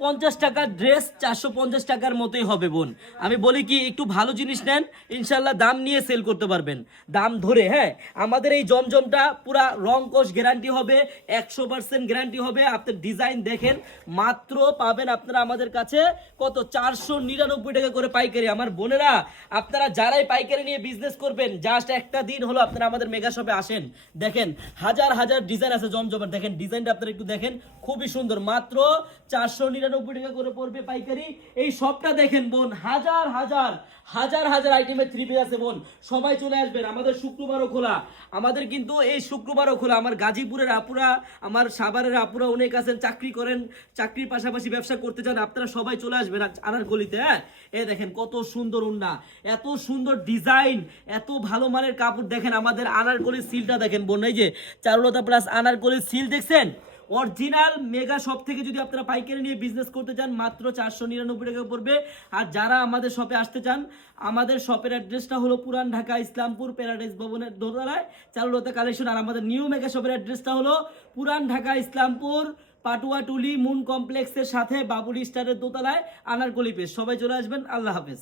450 টাকার ড্রেস 450 টাকার মতোই হবে বোন। আমি বলি কি একটু ভালো জিনিস নেন, ইনশাল্লাহ দাম নিয়ে সেল করতে পারবেন, দাম ধরে। হ্যাঁ, আমাদের এই জমজমটা পুরা রং কোষ গ্যারান্টি হবে, 100% গ্যারান্টি হবে। আপনার ডিজাইন দেখেন, মাত্র পাবেন আপনারা আমাদের কাছে কত 499 টাকা করে পাইকারি। আমার বোনেরা, আপনারা যারাই পাইকারি নিয়ে বিজনেস করবেন, জাস্ট একটা দিন হলো আপনারা আমাদের মেগা শপে আসেন, দেখেন হাজার হাজার ডিজাইন আছে জমজমের। দেখেন ডিজাইনটা আপনারা একটু দেখেন, খুবই সুন্দর। মাত্র 499 টাকা করে পড়বে পাইকারি। এই সবটা দেখেন বোন, হাজার হাজার হাজার হাজার আইটেমের থ্রি পিস আছে বোন। সবাই চলে আসবেন, আমাদের শুক্রবারও খোলা, আমাদের কিন্তু এই শুক্রবারও খোলা। আমার গাজীপুরের আপুরা, আমার সাভারের আপুরা অনেক আছেন, চাকরি করেন, চাকরির পাশাপাশি ব্যবসা করতে চান, আপনারা সবাই চলে আসবেন আনারকলিতে। হ্যাঁ, এই দেখেন কত সুন্দর ওন্না, এত সুন্দর ডিজাইন, এত ভালো মানের কাপড়। দেখেন আমাদের আনারকলির সিলটা দেখেন বোন, এই যে চারুলতা প্লাস আনারকলির সিল দেখছেন, অরিজিনাল মেগা শপ থেকে যদি আপনারা পাইকারি নিয়ে বিজনেস করতে চান মাত্র 499 টাকা পড়বে। আর যারা আমাদের শপে আসতে চান, আমাদের শপের অ্যাড্রেসটা হলো পুরান ঢাকা ইসলামপুর প্যারাডাইস ভবনের দোতলায় চারুলতা কালেকশন। আর আমাদের নিউ মেগা শপের অ্যাড্রেসটা হলো পুরান ঢাকা ইসলামপুর পাটুয়াটুলি মুন কমপ্লেক্সের সাথে বাবুলি স্টারের দোতলায় আনারকলি পেজ। সবাই চলে আসবেন, আল্লাহ হাফেজ।